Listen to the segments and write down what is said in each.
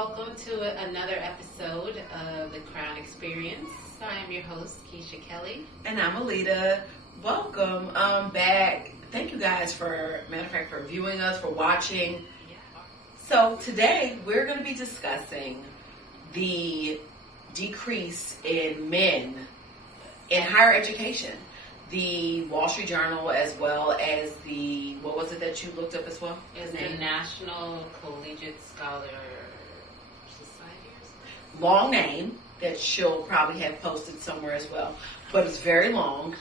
welcome to another episode of The Crown Experience. I am your host, Keisha Kelly. And I'm Alita. Welcome back. Thank you guys for viewing us, for watching. So today we're going to be discussing the decrease in men in higher education. The Wall Street Journal, as well as the, what was it that you looked up as well? Is the National Collegiate Scholar Society or something? Long name that she'll probably have posted somewhere as well, but it's very long.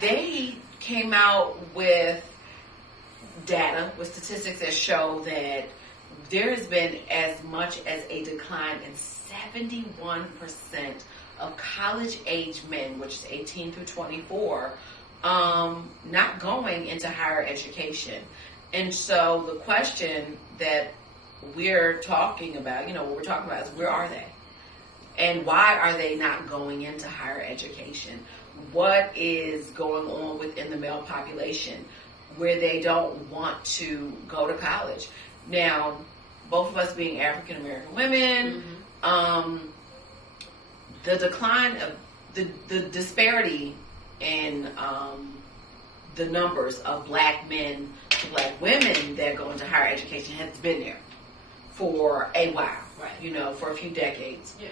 They came out with data, with statistics that show that there has been as much as a decline in 71% of college-age men, which is 18 through 24, not going into higher education. And so the question that we're talking about, what we're talking about is where are they? And why are they not going into higher education? What is going on within the male population where they don't want to go to college? Now, both of us being African American women, the decline of the disparity in the numbers of black men to black women that go into higher education has been there for a while, right? For a few decades. Yeah.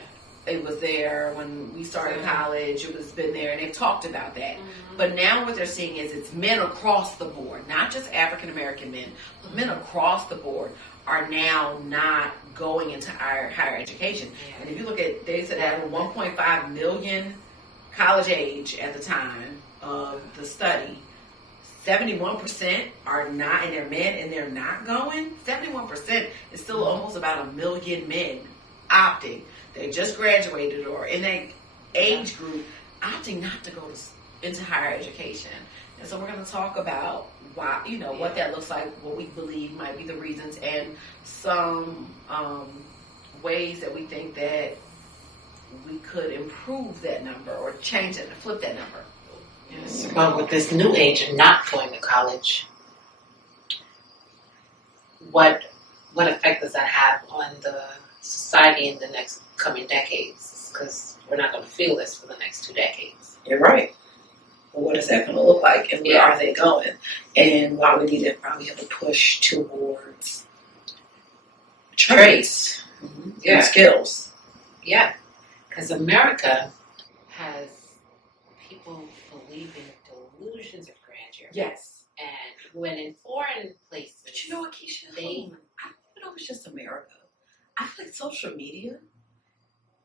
It was there when we started college. It was been there, and they've talked about that. But now what they're seeing is it's men across the board, not just African American men, but men across the board are now not going into higher education. Yeah. And if you look at, they said that 1.5 million college age at the time of the study, 71% are not, and they're men, and they're not going. 71% is still almost about 1 million men opting. They just graduated or in that age group opting not to go into higher education. And so we're going to talk about why, what that looks like, what we believe might be the reasons, and some ways that we think that we could improve that number or change it, flip that number. Yes. Well, with this new age of not going to college, what effect does that have on the society in the next coming decades? Because we're not going to feel this for the next 2 decades. You're right. Well, what is that going to look like, and where are they going? And why we need to probably have a push towards trades and skills. Yeah, because America has people believing delusions of grandeur. Yes. And when in foreign places, but you know what, Keisha? I don't even know if it's just America. I feel like social media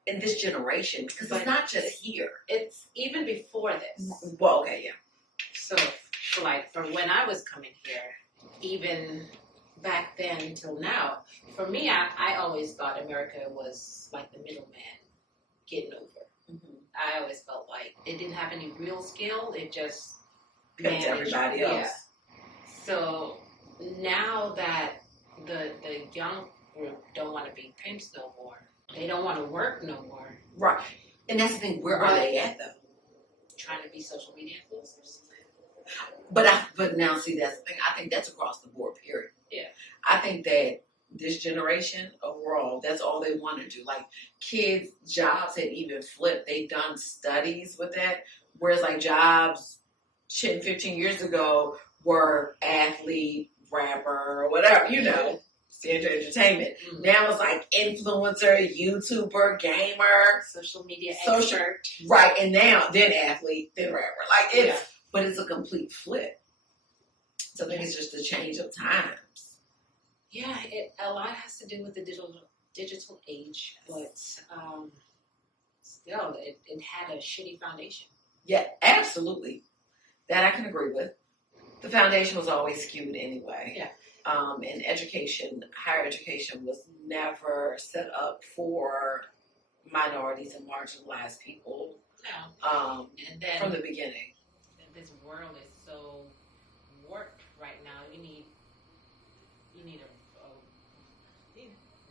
in this generation, because it's not just here. It's even before this. Well, okay, yeah. So like, for when I was coming here, even back then until now, for me, I always thought America was like the middleman getting over. I always felt like it didn't have any real skill. It just managed everybody else. Yeah. So now that the young group don't want to be pimps no more, they don't want to work no more. Right. And that's the thing. Where are they at, though? Trying to be social media influencers. But now, see, that's the thing. I think that's across the board, period. Yeah. I think that this generation overall, that's all they want to do. Like, kids' jobs had even flipped. They've done studies with that. Whereas, like, jobs 10, 15 years ago were athlete, rapper, or whatever, center entertainment. Now it's like influencer, YouTuber, gamer, social media expert. Right, and now then athlete, then rapper. Like but it's a complete flip. So I think it's just a change of times. Yeah, a lot has to do with the digital age, but still, it had a shitty foundation. Yeah, absolutely. That I can agree with. The foundation was always skewed anyway. Yeah. And education, higher education was never set up for minorities and marginalized people. No. And then from the beginning. This world is so warped right now. You need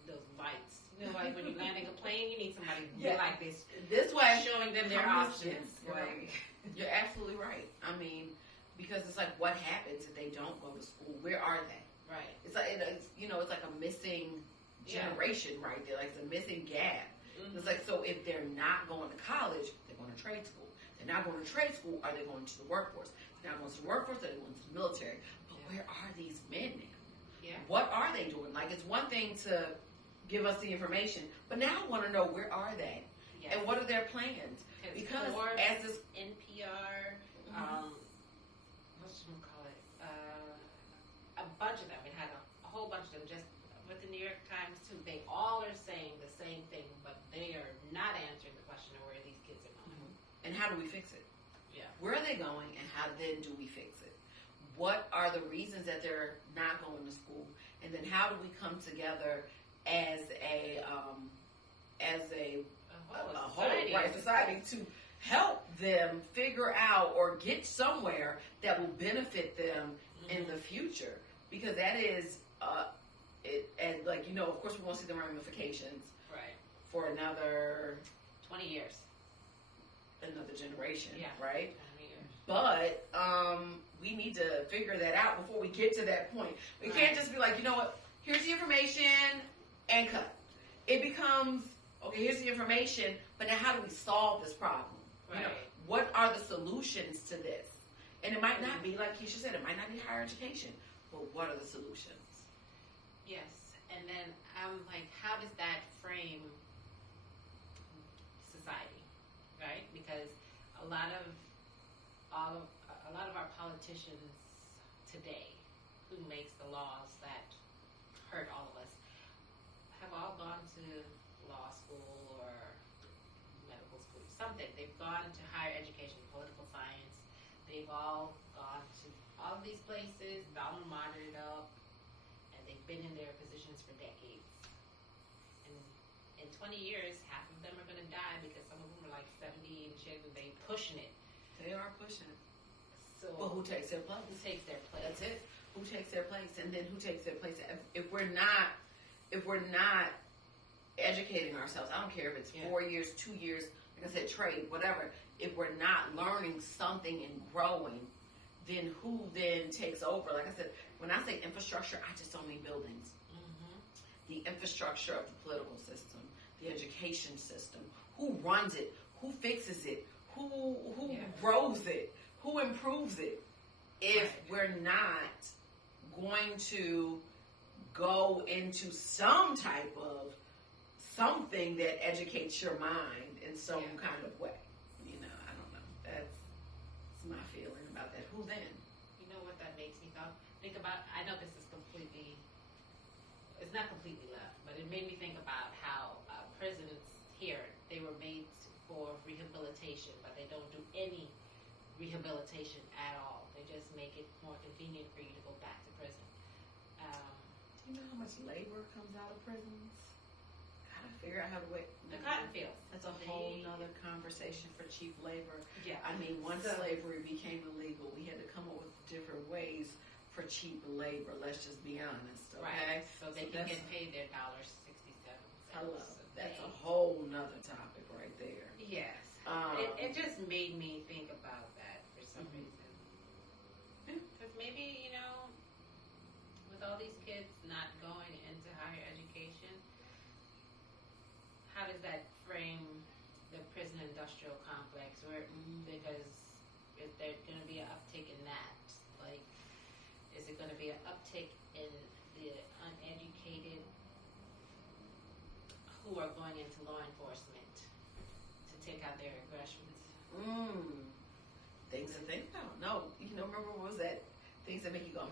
those lights. Like when you're landing a plane, you need somebody to be like this way, showing them their options. Right. You're absolutely right. I mean, because it's like, what happens if they don't go to school? Where are they? Right. It's like it's like a missing generation right there. Like, it's a missing gap. It's like, so if they're not going to college, they're going to trade school. They're not going to trade school, are they going to the workforce? They're not going to the workforce, they're going to the military. But where are these men now? Yeah. What are they doing? Like, it's one thing to give us the information, but now I want to know, where are they? Yes. And what are their plans? Because Forbes, as this NPR, what should we call it? A bunch of them. It had a whole bunch of them. Just with the New York Times too. They all are saying the same thing, but they are not answering the question of where these kids are going. and how do we fix it? Yeah. Where are they going, and how then do we fix it? What are the reasons that they're not going to school, and then how do we come together as a whole society to help them figure out or get somewhere that will benefit them in the future? Because that is and like, of course we won't see the ramifications Right. for another 20 years. another generation, Yeah. right? 20 years. But we need to figure that out before we get to that point. We can't just be like, you know what, here's the information and cut. It becomes, okay, here's the information, but now how do we solve this problem? Right. What are the solutions to this? And it might not be, like Keisha said, it might not be higher education, but what are the solutions? Yes. And then I'm like, how does that frame society, right? Because a lot of our politicians today, who makes the laws that hurt all of us, have all gone to law school or medical school, something. They've gone to higher education, political science. They've all gone to all of these places, alma matered up, and they've been in their positions for decades. And in 20 years, half of them are going to die because some of them are like 70 and shit, and they pushing it. They are pushing it. So But who takes their place? who takes their place? That's it. Who takes their place, and then who takes their place? If we're not educating ourselves, I don't care if it's 4 years, 2 years, like I said, trade, whatever. If we're not learning something and growing, then who then takes over? Like I said, when I say infrastructure, I just don't mean buildings. The infrastructure of the political system, the education system, who runs it, who fixes it, who grows it, who improves it. If we're not going to go into some type of something that educates your mind in some kind of way, I don't know. That's my feeling about that. Who then? You know what that makes me think about? I know this is it's not completely left, but it made me think about how prisons here, they were made for rehabilitation, but they don't do any rehabilitation at all. They just make it more convenient for you to go back to prison. Do you know how much labor comes out of prisons? Gotta figure out how to wait. The cotton fields. That's a whole nother conversation for cheap labor. Yeah. I mean, once slavery became illegal, we had to come up with different ways for cheap labor. Let's just be honest, okay? Right. So they can get paid their $1.67. Hello. That's a whole nother topic right there. Yes. It just made me think about that for some reason. Because maybe, with all these kids not going into higher education, how does that frame the prison industrial complex? Because is there going to be an uptick in that? Like, is it going to be an uptick in the uneducated who are going into law enforcement to take out their aggressions? Things to think about. No, remember what was that? Things that make you go,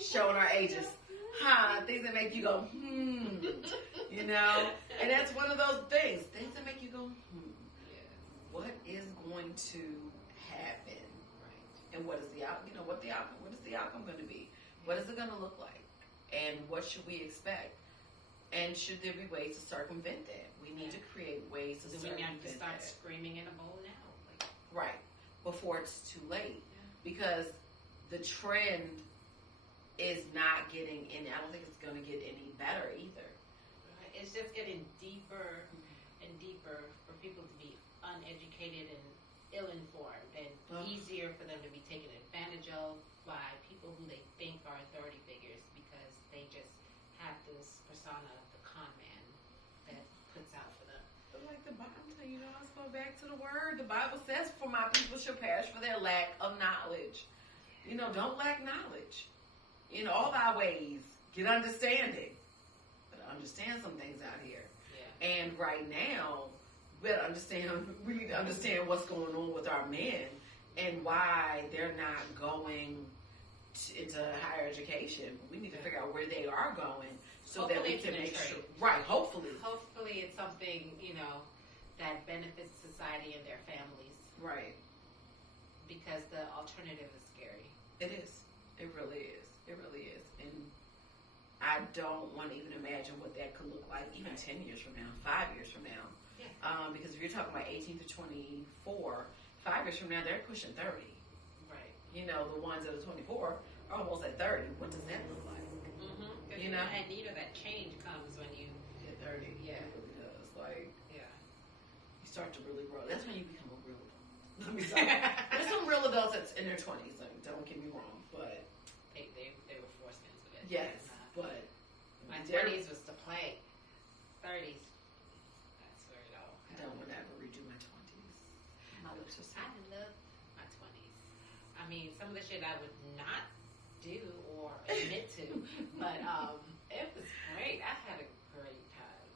Showing our ages. Things that make you go, And that's one of those things. Things that make you go, What is going to happen? Right. And what is the outcome? What is the outcome going to be? What is it going to look like? And what should we expect? And should there be ways to circumvent that? We need to create ways to circumvent that. We need to start screaming in a bowl now. Right. Before it's too late. Because the trend is not getting any, I don't think it's going to get any better either. Right. It's just getting deeper and deeper for people to be uneducated and ill-informed, and easier for them to be taken advantage of by people who they think are authority figures because they just have this persona of the con man that puts out for them. But like the Bible, you know, let's go back to the word. The Bible says, "For my people shall perish for their lack of knowledge." You know, don't lack knowledge. In all thy ways, get understanding. But understand some things out here. Yeah. And right now, we need to understand what's going on with our men and why they're not going into higher education. We need to figure out where they are going so Hopefully that we it's can in a make trade. sure. Right, hopefully. Hopefully it's something, that benefits society and their families, Right. because the alternative is scary. It is. It really is. It really is. And I don't want to even imagine what that could look like even 10 years from now, 5 years from now. Yeah. Because if you're talking about 18 to 24, 5 years from now, they're pushing 30. Right. You know, the ones that are 24 are almost at 30. What does that look like? Mm-hmm. You know? And that change comes when you At 30. Yeah. It really does. Like, yeah. you start to really grow. That's when you become a real adult. Let me stop. There's some real adults that's in their 20s. Like, don't get me wrong, but They were forced into it. yes, but My they're- 20s was to play. 30s, that's where it all I don't want to ever redo my 20s. My lips are so. I love my 20s. I mean, some of the shit I would not do or admit to, but it was great. I had a great time.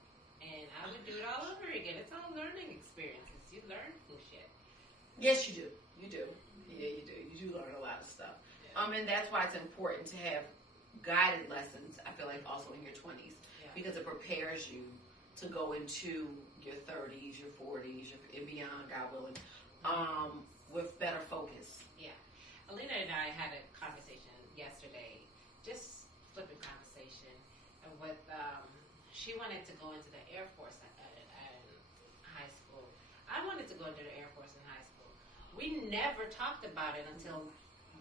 And I would do it all over again. It's all learning experiences. You learn from shit. Yes, you do. You do. Yeah, you do. You do learn a lot of stuff. Yeah. And that's why it's important to have guided lessons, I feel like, also in your 20s. Yeah. Because it prepares you to go into your 30s, your 40s, and beyond, God willing, with better focus. Yeah. Alina and I had a conversation yesterday, just flipping conversation, with, she wanted to go into the Air Force at high school. I wanted to go into the Air Force in high school. We never talked about it until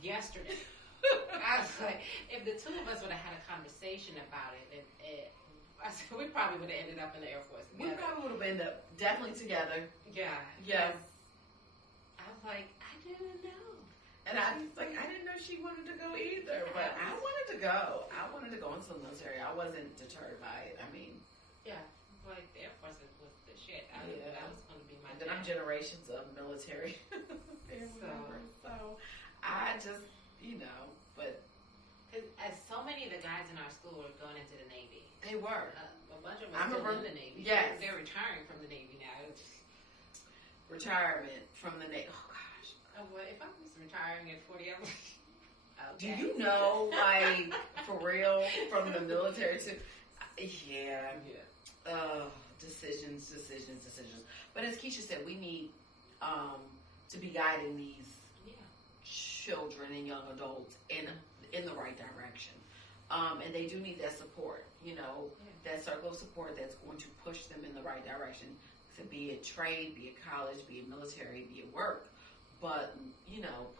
yesterday. I was like, if the two of us would have had a conversation about it, I said we probably would have ended up in the Air Force together. We probably would have ended up definitely together. Yeah. Yes. I was like, I didn't know. And I was like, I didn't know she wanted to go either, but I wanted to go. I wanted to go into the military. I wasn't deterred by it. I mean, Yeah. Like, the Air Force was the shit. That was going to be my then I'm generations of military family members. So I just, but Because as so many of the guys in our school were going into the Navy. they were. A bunch of them are still in the Navy. Yes. They're retiring from the Navy now. Retirement from the Navy. Oh, gosh. Well, if I was retiring at 40, I'm like, Do okay. you know, like, for real, from the military to, yeah. Decisions. But as Keisha said, we need to be guiding these children and young adults in the right direction. And they do need that support, that circle of support that's going to push them in the right direction. So be it trade, be it college, be it military, be it work. But,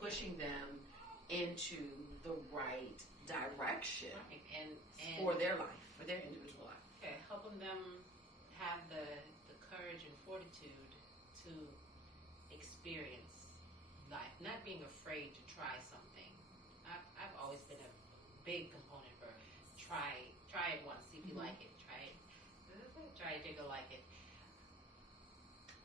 pushing them into the right direction and for their life, for their individual life. Okay, helping them have the courage and fortitude to experience life, not being afraid to try something. I've always been a big component for try it once, see if you like it. Try it, you'll like it.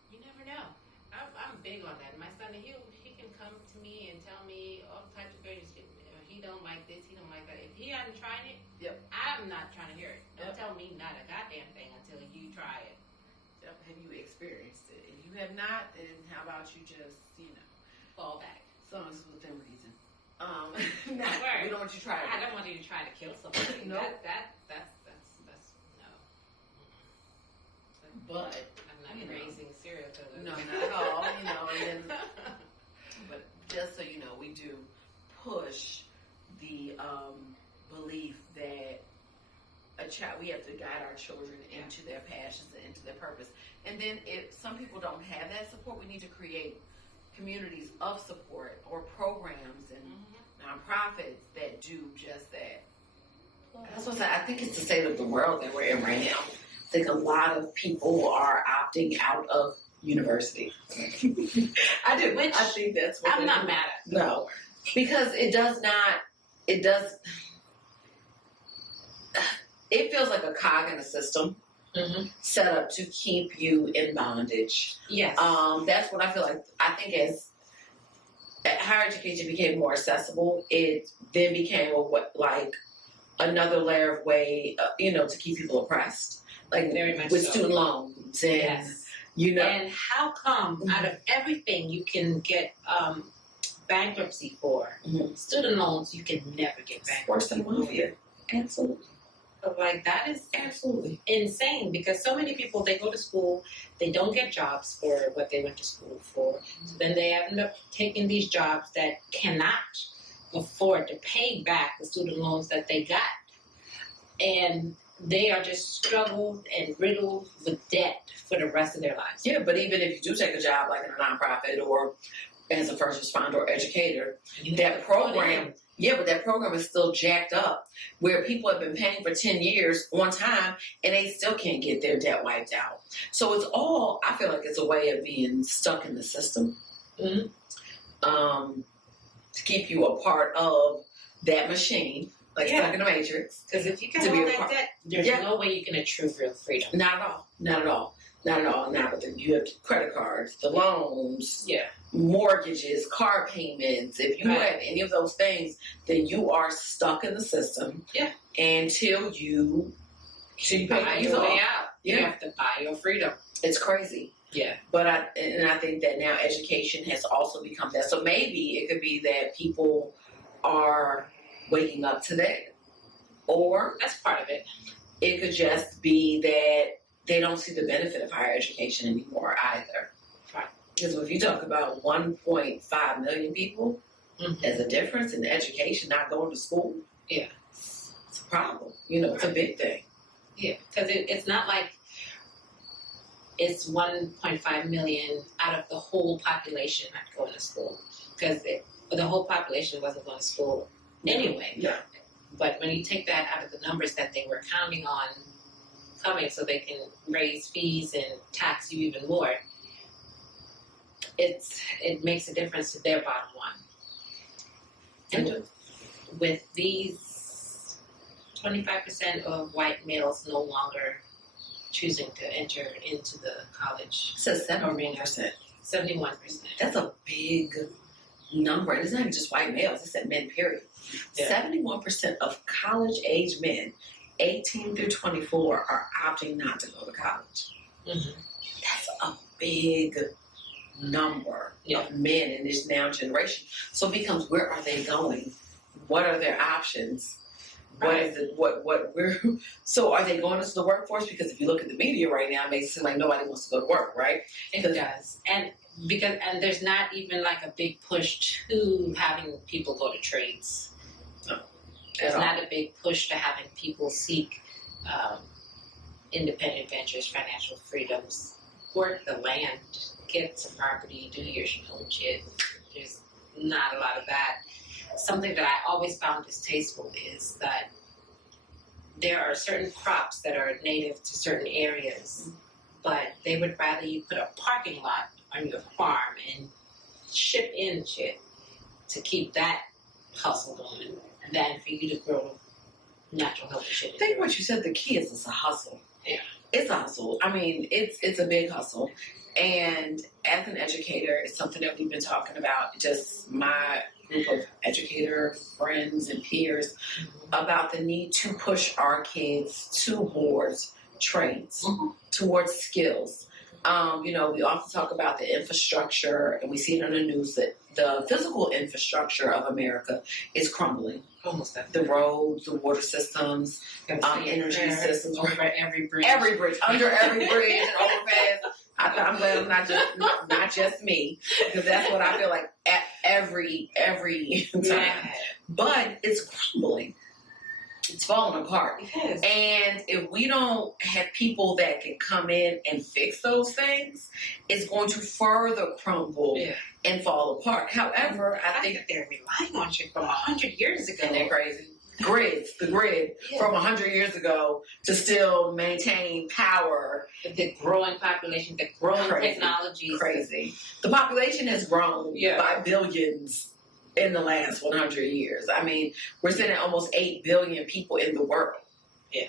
You never know. I'm big on that. My son, he can come to me and tell me all types of great shit. He don't like this, he don't like that. If he hasn't tried it, Yep. I'm not trying to hear it. Don't Yep. tell me not a goddamn thing until you try it. Have you experienced it? If you have not, then how about you just, Fall back. as long as it's within reason. Word. We don't want you to try it. I don't want you to try to kill somebody. Nope. That's no. But I'm not raising serial killers. no, not at all. And then, but just so you know, we do push the belief that we have to guide our children into their passions and into their purpose. And then if some people don't have that support, we need to create communities of support or programs and nonprofits that do just that. That's what I think it's the state of the world that we're in right now. I think a lot of people are opting out of university. I do. Which I think that's what I'm not mad at. No, because it does it feels like a cog in a system set up to keep you in bondage. Yes. That's what I feel like. I think as higher education became more accessible, it then became another layer of way, to keep people oppressed, like Very much with so. student loans and Yes. And how come out of everything you can get bankruptcy for, student loans you can never get bankruptcy worse than for. mafia. Absolutely. But like that is Absolutely insane because so many people, they go to school, they don't get jobs for what they went to school for. So then they end up taking these jobs that cannot afford to pay back the student loans that they got. And they are just struggled and riddled with debt for the rest of their lives. Yeah, but even if you do take a job like in a nonprofit or as a first responder or educator, that program is still jacked up where people have been paying for 10 years on time and they still can't get their debt wiped out. So I feel like it's a way of being stuck in the system to keep you a part of that machine, like stuck in the matrix. Because if you can hold that debt, there's no way you can achieve real freedom. Not at all. Not at all. Not at all. Now, you have credit cards, the loans, mortgages, car payments. If you have any of those things, then you are stuck in the system until you buy your way out. Yeah. You have to buy your freedom. It's crazy. Yeah. But I think that now education has also become that. So maybe it could be that people are waking up to that. Or that's part of it. It could just be that they don't see the benefit of higher education anymore either. Right. Because if you talk about 1.5 million people, there's a difference in education, not going to school. Yeah. It's a problem. It's a big thing. Yeah. Because it's not like it's 1.5 million out of the whole population not going to school. Because the whole population wasn't going to school anyway. Yeah. But when you take that out of the numbers that they were counting on coming so they can raise fees and tax you even more, it makes a difference to their bottom line. And with these 25% of white males no longer choosing to enter into the college. It says 71%. 71%. That's a big number. And it's not even just white males, it's at men, period. Yeah. 71% of college-age men, 18 through 24, are opting not to go to college. That's a big number of men in this now generation. So it becomes, where are they going? What are their options? So are they going into the workforce? Because if you look at the media right now, it makes it seem like nobody wants to go to work, right? It does. And there's not even like a big push to having people go to trades. No. There's not a big push to having people seek independent ventures, financial freedoms, work the land, get some property, do your own shit. There's not a lot of that. Something that I always found distasteful is that there are certain crops that are native to certain areas, but they would rather you put a parking lot on your farm and ship in shit to keep that hustle going than for you to grow natural healthy shit. I think what you said, the key is it's a hustle. Yeah. It's a hustle. I mean, it's a big hustle. And as an educator, it's something that we've been talking about, just my group of educator friends and peers, about the need to push our kids towards trades, towards skills. We often talk about the infrastructure, and we see it on the news that the physical infrastructure of America is crumbling. Almost the roads, the water systems, energy systems, over every bridge, under every bridge, and overpass. I'm glad I'm not just me, because that's what I feel like at every time. Yeah. But it's crumbling. It's falling apart. Yes. And if we don't have people that can come in and fix those things, it's going to further crumble and fall apart. However, I think they're relying on shit from 100 years ago. And they're crazy. The grid from 100 years ago to still maintain power. The growing population, the growing technology. Crazy. The population has grown by billions in the last 100 years. I mean, we're sitting at almost 8 billion people in the world. Yeah.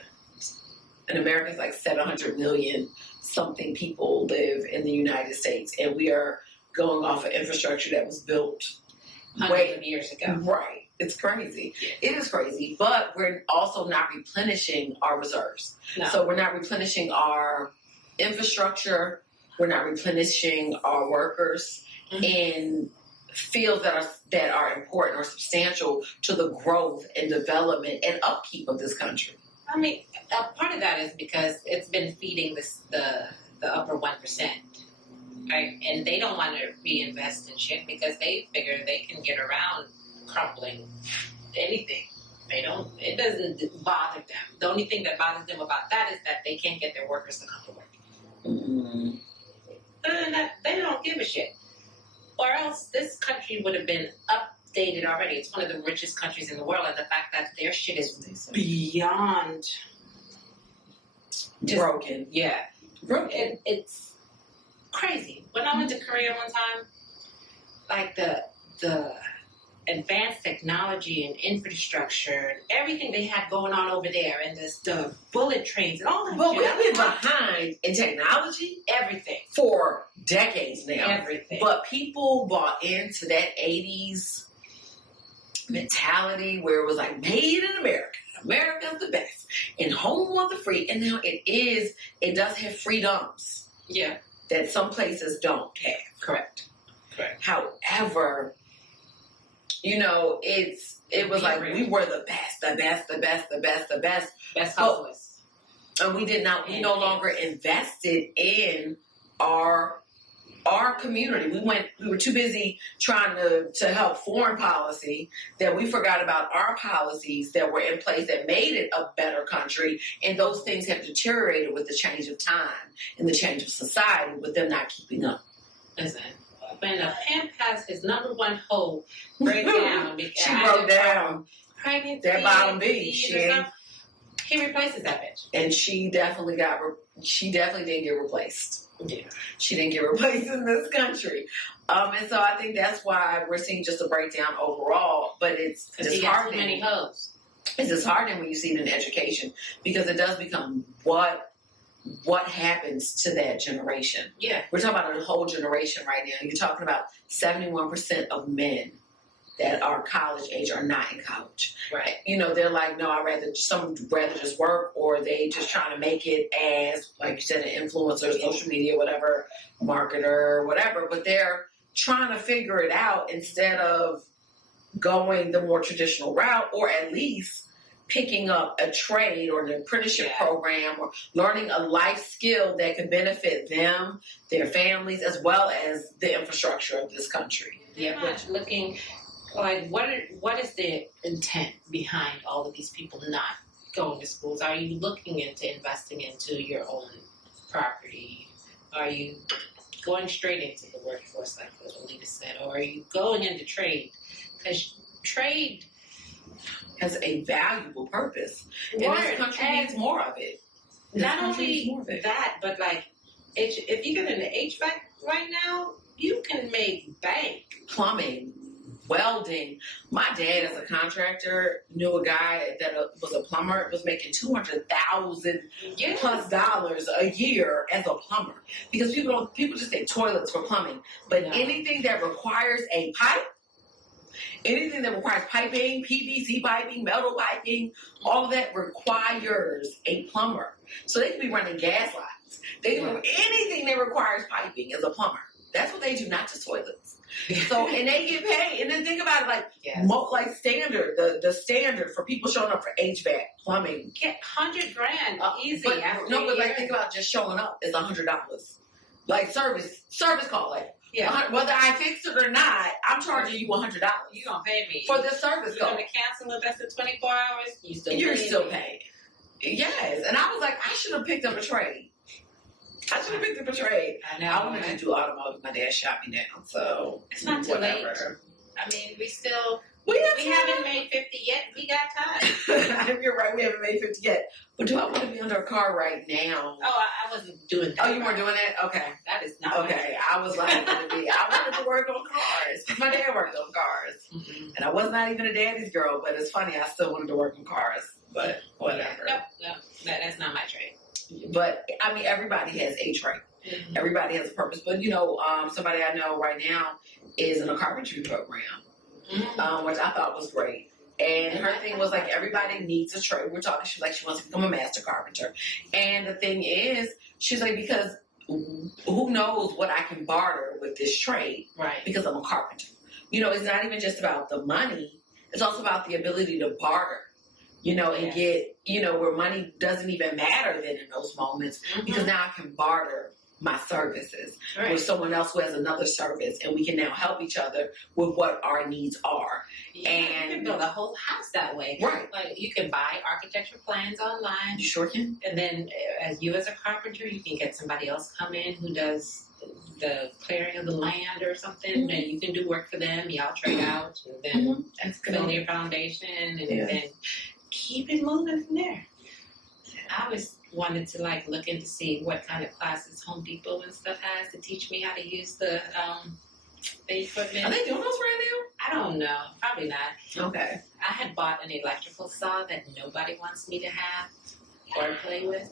in America is like 700 million something people live in the United States, and we are going off of infrastructure that was built hundreds of years ago. Right. It's crazy. It is crazy, but we're also not replenishing our reserves. No. So we're not replenishing our infrastructure. We're not replenishing our workers in fields that are important or substantial to the growth and development and upkeep of this country. I mean, part of that is because it's been feeding the upper 1%, right? And they don't want to reinvest in shit because they figure they can get around crumbling anything. It doesn't bother them. The only thing that bothers them about that is that they can't get their workers to come to work. Mm-hmm. Other than that, they don't give a shit. Or else this country would have been updated already. It's one of the richest countries in the world, and the fact that their shit is beyond broken. Yeah. Broken. It's crazy. When I went to Korea one time, like the advanced technology and infrastructure and everything they had going on over there, and the bullet trains and all that But shit. we've been behind in technology Everything. for decades now. Everything. But people bought into that 80s mentality where it was like made in America. America's the best. And home of the free. And now it does have freedoms. Yeah. That some places don't have. Correct. However, it was like we were the best. Best hustlers. And we no longer invested in our community. We were too busy trying to help foreign policy that we forgot about our policies that were in place that made it a better country. And those things have deteriorated with the change of time and the change of society with them not keeping up. Listen, when a pimp has his number one hoe break down, she broke down. Pregnancy, That bottom B. He replaces that bitch. And she definitely didn't get replaced. Yeah. She didn't get replaced in this country. And so I think that's why we're seeing just a breakdown overall. But it's hard. Too many hoes. It's disheartening when you see it in education because it does become what happens to that generation. Yeah. We're talking about a whole generation right now. You're talking about 71% of men that are college age are not in college. Right. They're like, no, some rather just work, or they just trying to make it as, like you said, an influencer, social media, whatever, marketer, whatever. But they're trying to figure it out instead of going the more traditional route, or at least picking up a trade or an apprenticeship program or learning a life skill that can benefit them, their families, as well as the infrastructure of this country. Yeah, but looking like what is the intent behind all of these people not going to schools? Are you looking into investing into your own property? Are you going straight into the workforce like what Alita said? Or are you going into trade? Because trade has a valuable purpose. And this country needs more of it. Not only that, but like if you get into HVAC right now, you can make bank. Plumbing, welding. My dad, as a contractor, knew a guy that was a plumber, was making $200,000 plus dollars a year as a plumber. Because people just say toilets for plumbing, but anything that requires a pipe, anything that requires piping, PVC piping, metal piping, all of that requires a plumber. So they can be running gas lines. They can do anything that requires piping as a plumber. That's what they do, not just toilets. So, and they get paid. And then think about it like standard, the standard for people showing up for HVAC, plumbing. Get $100,000 easy. But think about just showing up is $100. Like service call, whether I fix it or not, I'm charging you $100. You gonna pay me for this service call. You're gonna cancel it less than 24 hours. You're still paying. Yes, and I was like, I should have picked up a trade. I know. I wanted to do automotive. My dad shot me down, so it's not too late. I mean, we haven't made 50 yet. We got time. You're right. We haven't made 50 yet. But do I want to be under a car right now? Oh, I wasn't doing that. Oh, you weren't doing that? Okay. That is not okay. I was like, I wanted to work on cars. My dad worked on cars. Mm-hmm. And I was not even a daddy's girl, but it's funny. I still wanted to work on cars. But whatever. No, that's not my trade. But I mean, everybody has a trait. Mm-hmm. Everybody has a purpose. But somebody I know right now is in a carpentry program, which I thought was great. And her thing was like, everybody needs a trade. We're talking, she's like, she wants to become a master carpenter. And the thing is, she's like, because who knows what I can barter with this trade? Right. Because I'm a carpenter. It's not even just about the money. It's also about the ability to barter, and get, where money doesn't even matter then in those moments, because now I can barter my services with someone else who has another service, and we can now help each other with what our needs are. Yeah, and you can build a whole house that way. Right. Like you can buy architecture plans online. You sure can. And then as a carpenter, you can get somebody else come in who does the clearing of the land or something, and you can do work for them. Y'all trade out, and then build your foundation, and then keep it moving from there. I always wanted to look into see what kind of classes Home Depot and stuff has to teach me how to use the equipment. Are they doing those right I don't know. Probably not. now? Okay. I had bought an electrical saw that nobody wants me to have or play with.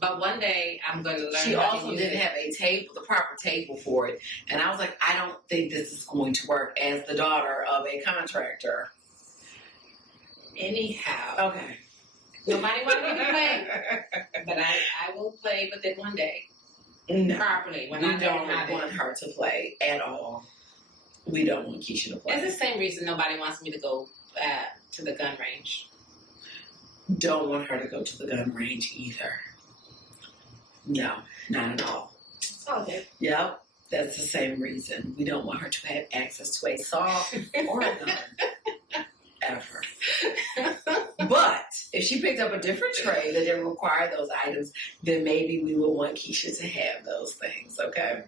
But one day I'm going to learn. She how to also use didn't it. have a table, the proper table for it. And I was like, I don't think this is going to work as the daughter of a contractor. Anyhow. Okay. Nobody wanted me to play. But I will play with it one day. No. Properly. When We I learn don't how to. want her to play at all. We don't want Keisha to play. It's the same reason nobody wants me to go to the gun range. Don't want her to go to the gun range either. No, not at all. It's all good. Yep, that's the same reason. We don't want her to have access to a saw or a gun. Ever. But if she picked up a different trade that didn't require those items, then maybe we will want Keisha to have those things, okay?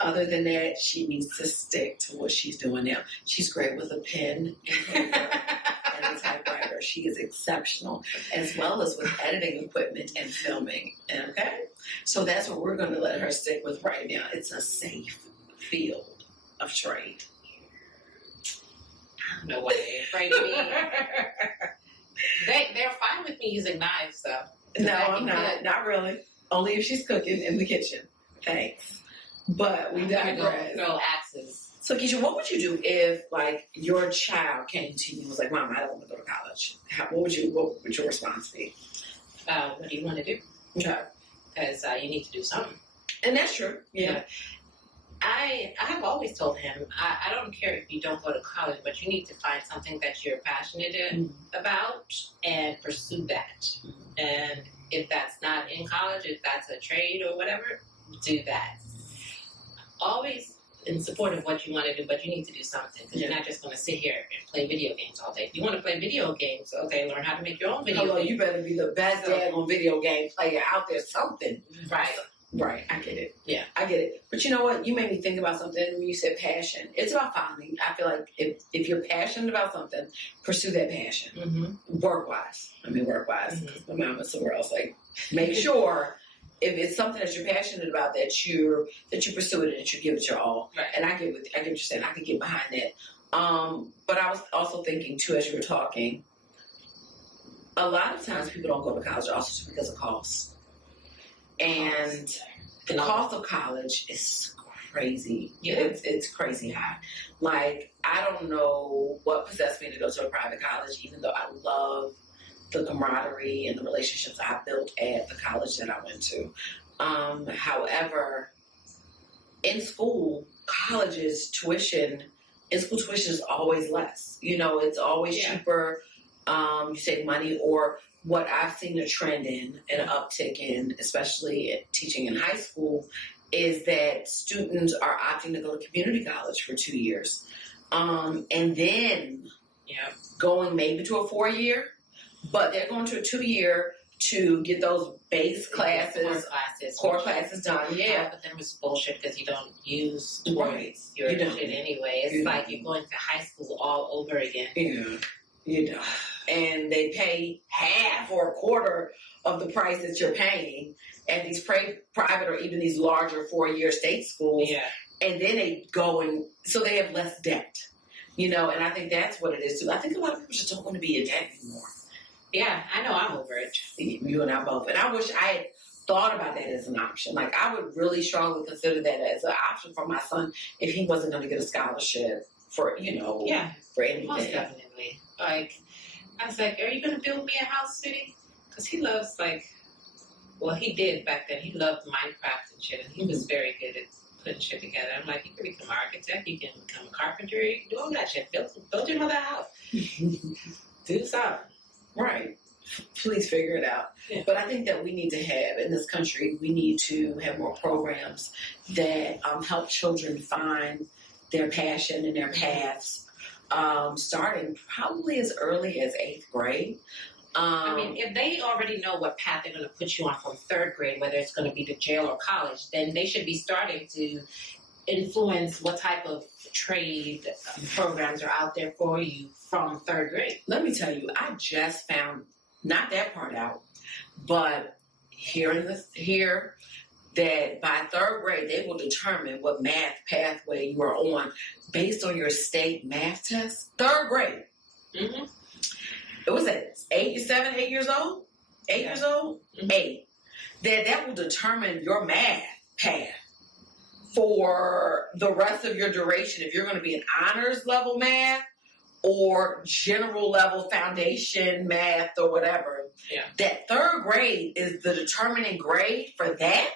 Other than that, she needs to stick to what she's doing now. She's great with a pen and paper and a typewriter. She is exceptional, as well as with editing equipment and filming, okay? So that's what we're going to let her stick with right now. It's a safe field of trade. I don't know why they're afraid of me. They're fine with me using knives, so. No, I'm not. Not really. Only if she's cooking in the kitchen. Thanks. But we digress. Throw axes. So, Keisha, what would you do if, your child came to you and was like, Mom, I don't want to go to college? What would your response be? What do you want to do? Okay. Because you need to do something. And that's true. Yeah. I have always told him, I don't care if you don't go to college, but you need to find something that you're passionate about and pursue that. And if that's not in college, if that's a trade or whatever, do that. Always in support of what you want to do, but you need to do something because you're not just going to sit here and play video games all day. If you want to play video games, okay, learn how to make your own video games. You better be the best daggone video game player out there, something. Right. Right, I get it. Yeah. I get it. But you know what? You made me think about something when you said passion. It's about finding. I feel like if you're passionate about something, pursue that passion. Mm-hmm. Work-wise. My mom was somewhere else. Make sure if it's something that you're passionate about that you pursue it and that you give it your all. Right. And I get what you're saying. I can get behind that. But I was also thinking too, as you were talking, a lot of times people don't go to college also just because of cost. And the cost of college is crazy. Yeah. It's crazy high. I don't know what possessed me to go to a private college, even though I love the camaraderie and the relationships I built at the college that I went to. However, in school, tuition is always less. It's always cheaper. You save money, or what I've seen a trend in, an uptick in, especially at teaching in high school, is that students are opting to go to community college for 2 years. And then going maybe to a 4-year, but they're going to a 2-year to get those base classes, core classes done. Yeah. But then it's bullshit because you don't use Right. your You don't. shit anyway. It's like you're going to high school all over again. Yeah. And they pay half or a quarter of the price that you're paying at these private or even these larger 4-year state schools. Yeah. And then they go so they have less debt, and I think that's what it is too. I think a lot of people just don't want to be in debt anymore. Yeah, I know I'm over it. You and I both. And I wish I had thought about that as an option. Like, I would really strongly consider that as an option for my son if he wasn't going to get a scholarship for, Yeah, for most anything. definitely. Like, I was like, are you going to build me a house, sweetie? Because he loves, like, well, he did back then. He loved Minecraft and shit, and he was very good at putting shit together. I'm like, you can become an architect, you can become a carpenter, you can do all that shit. Build your mother a house. Do something. Right. Please figure it out. Yeah. But I think that we need to have, in this country, we need to have more programs that help children find their passion and their paths, starting probably as early as 8th grade. I mean, if they already know what path they're going to put you on from 3rd grade, whether it's going to be to jail or college, then they should be starting to influence what type of trade programs are out there for you from 3rd grade. Let me tell you, I just found, not that part out, but here that by 3rd grade, they will determine what math pathway you are on based on your state math test. 3rd grade. Mm-hmm. It was at 8 years old? 8 years old? Mm-hmm. 8. That will determine your math path for the rest of your duration. If you're going to be an honors level math or general level foundation math or whatever. Yeah. That 3rd grade is the determining grade for that.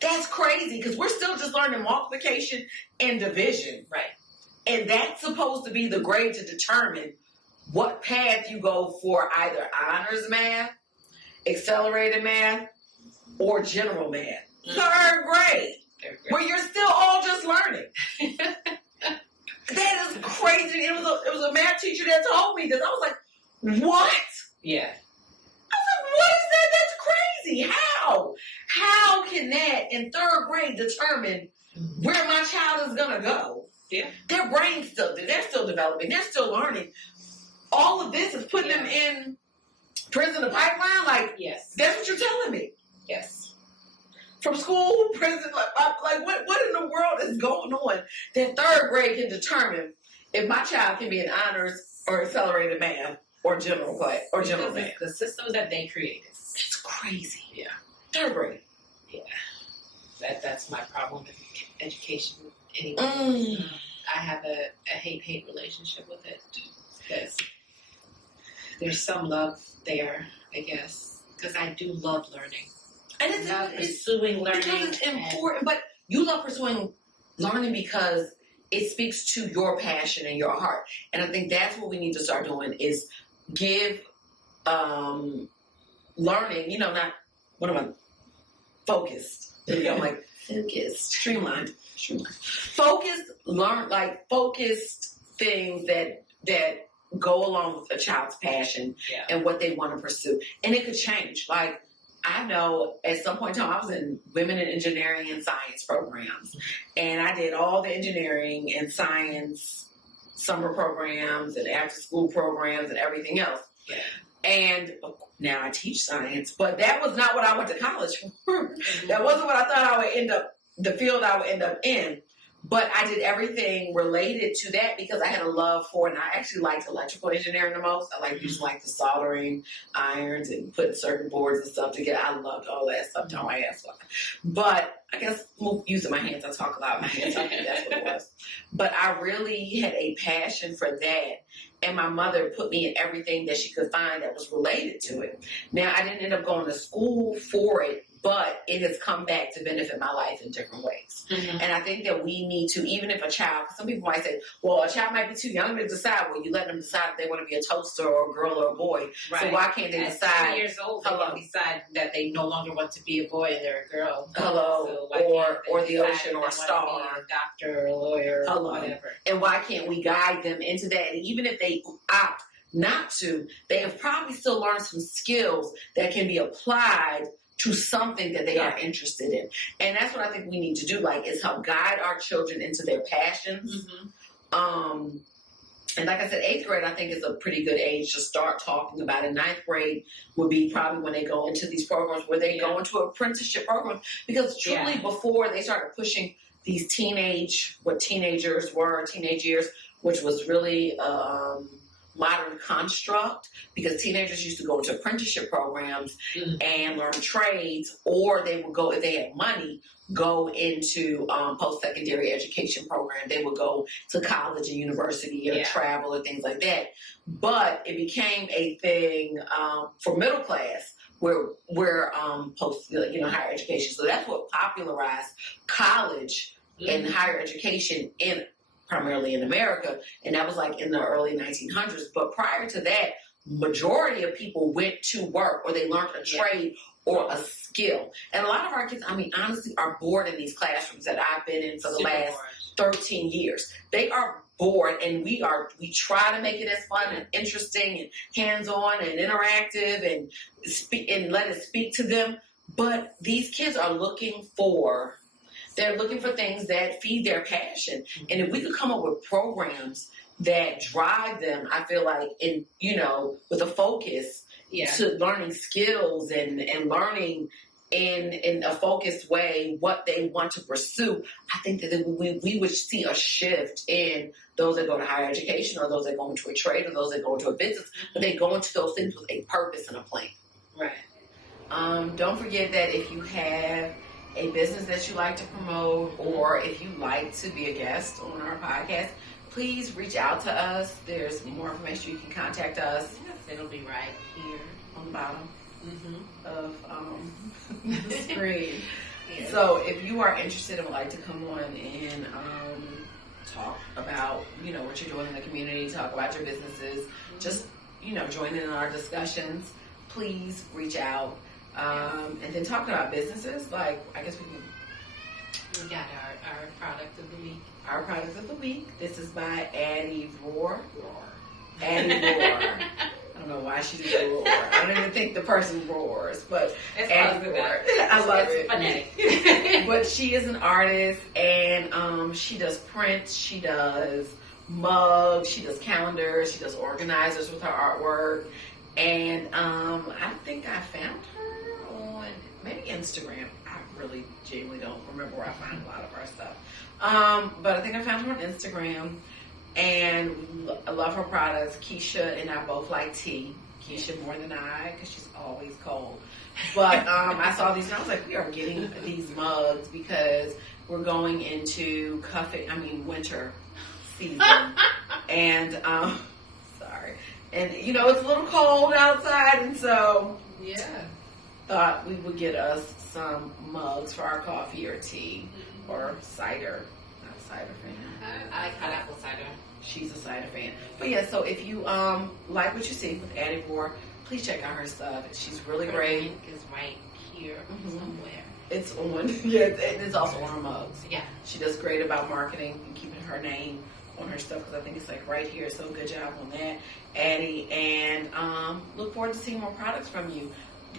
That's crazy because we're still just learning multiplication and division. Right. And that's supposed to be the grade to determine what path you go for, either honors math, accelerated math, or general math. Mm-hmm. 3rd grade, where you're still all just learning. That is crazy. It was a math teacher that told me this. I was like, what? Yeah. I was like, what is that? That's crazy. How? How can that in 3rd grade determine where my child is going to go? Yeah. Their brain's they're still developing. They're still learning. All of this is putting them in prison to pipeline? Like, yes. That's what you're telling me? Yes. From school, prison, like what in the world is going on that 3rd grade can determine if my child can be in honors or accelerated math or general class or general math? The systems that they created. It's crazy. Yeah. 3rd grade. Yeah. That's my problem with education anyway. I have a hate relationship with it because there's some love there, I guess, because I do love learning. And it's pursuing learning. Because it's important, but you love pursuing learning because it speaks to your passion and your heart. And I think that's what we need to start doing is give learning, not, what am I, focused. I'm like, focused, streamlined. Focused things that go along with a child's passion and what they want to pursue. And it could change. Like, I know at some point in time, I was in women in engineering and science programs. And I did all the engineering and science summer programs and after school programs and everything else. Yeah. And now I teach science, but that was not what I went to college for. That wasn't what I thought I would end up, the field I would end up in. But I did everything related to that because I had a love for it, and I actually liked electrical engineering the most. I used to like the soldering irons and putting circuit boards and stuff together. I loved all that stuff. Don't my ass off. But I guess using my hands, I talk a lot with my hands. I think that's what it was. But I really had a passion for that, and my mother put me in everything that she could find that was related to it. Now, I didn't end up going to school for it, but it has come back to benefit my life in different ways. Mm-hmm. And I think that we need to, even if a child, some people might say, well, a child might be too young to decide. Well, you let them decide if they want to be a toaster or a girl or a boy. Right. So why can't they decide? At 3 years old, they can decide that they no longer want to be a boy and they're a girl. Hello. So or the ocean or a star. Be a doctor or a lawyer or whatever. And why can't we guide them into that? And even if they opt not to, they have probably still learned some skills that can be applied to something that they are interested in. And that's what I think we need to do, is help guide our children into their passions. Mm-hmm. And like I said, 8th grade, I think, is a pretty good age to start talking about it. 9th grade would be probably when they go into these programs where they go into apprenticeship programs. Because truly, before they started pushing these teenage years, which was really modern construct because teenagers used to go into apprenticeship programs and learn trades, or they would go, if they had money, go into post-secondary education program. They would go to college and university or travel or things like that. But it became a thing for middle class where post, higher education. So that's what popularized college and higher education primarily in America, and that was like in the early 1900s. But prior to that, majority of people went to work or they learned a trade or a skill. And a lot of our kids, I mean, honestly, are bored in these classrooms that I've been in for the last 13 years. They are bored, and we try to make it as fun and interesting and hands-on and interactive and let it speak to them. But these kids are looking for things that feed their passion. And if we could come up with programs that drive them, I feel like with a focus to learning skills and learning in a focused way what they want to pursue, I think that we would see a shift in those that go to higher education or those that go into a trade or those that go into a business, but they go into those things with a purpose and a plan. Right. Don't forget that if you have a business that you like to promote, or if you like to be a guest on our podcast, please reach out to us. There's more information. You can contact us. It'll be right here on the bottom of the screen. Yeah. So if you are interested and would like to come on and talk about what you're doing in the community, talk about your businesses, just join in our discussions, please reach out. And then talking about businesses, like I guess we got our product of the week. Our product of the week. This is by Addie Roar. Addie Roar. I don't know why she did a roar. I don't even think the person roars, but it's Addie Roar. I love it. Phonetic. But she is an artist, and she does prints, she does mugs, she does calendars, she does organizers with her artwork, and I think I found her on maybe Instagram. I really genuinely don't remember where I find a lot of our stuff. But I think I found her on Instagram, and I love her products. Keisha and I both like tea. Keisha more than I, because she's always cold. But I saw these and I was like, we are getting these mugs because we're going into winter season. And sorry. And it's a little cold outside, and so thought we would get us some mugs for our coffee or tea or cider. Not cider fan. I like apple cider. She's a cider fan. But yeah, so if you like what you see with Addie Moore, please check out her stuff. She's really great. Link is right here somewhere. It's on. It's also on her mugs. Yeah. She does great about marketing and keeping her name on her stuff, because I think it's like right here. So good job on that, Addie. And look forward to seeing more products from you.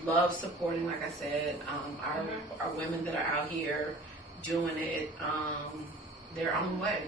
Love supporting, like I said, our women that are out here doing it. They're on the way.